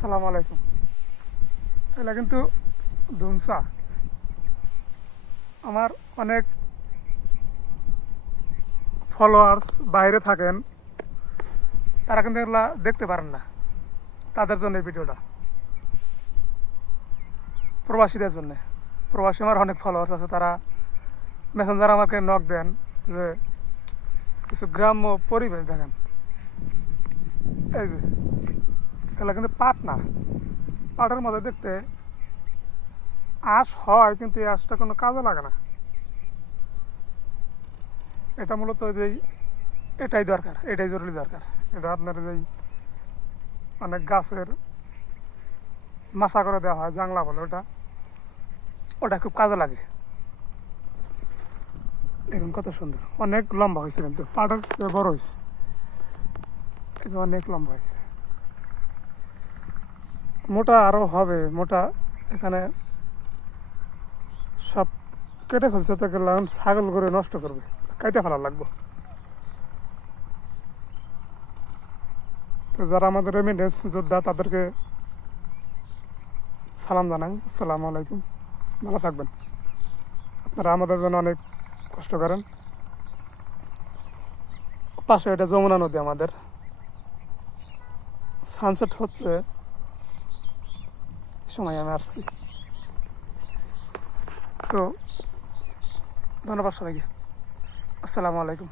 আসসালামু আলাইকুম। এটা কিন্তু ধুমসা। আমার অনেক ফলোয়ার্স বাইরে থাকেন, তারা কিন্তু এগুলা দেখতে পারেন না। তাদের জন্য এই ভিডিওটা, প্রবাসীদের জন্য। প্রবাসী আমার অনেক ফলোয়ার্স আছে, তারা মেসেঞ্জার আমাকে নক দেন যে কিছু গ্রাম্য পরিবেশ দেখেন। এই যে এগুলা কিন্তু পাট না, পাটের মধ্যে দেখতে আঁশ হয়, কিন্তু এই আঁশটা কোনো কাজে লাগে না। এটা মূলত যেই এটাই দরকার, এটাই জরুরি দরকার। এটা আপনার যেই অনেক গাছের মাচা করে দেওয়া হয়, জাংলা বলে, ওটা ওটা খুব কাজে লাগে। দেখুন কত সুন্দর, অনেক লম্বা হয়েছে, কিন্তু পাটের চেয়ে বড় হয়েছে। এটা অনেক লম্বা হয়েছে, মোটা আরো হবে মোটা। এখানে সব কেটে ফেলছে, তো গেলাম ছাগল করে নষ্ট করবে, কেটে ফেলা লাগবে। তো যারা আমাদের রেমিডেন্স যোদ্ধা, তাদেরকে সালাম জানাই, আসসালামু আলাইকুম। ভালো থাকবেন। আপনারা আমাদের জন্য অনেক কষ্ট করেন। পাশে এটা যমুনা নদী, আমাদের সানসেট হচ্ছে সময় আমি আসছি। তো ধন্যবাদ সবাইকে, আসসালামু আলাইকুম।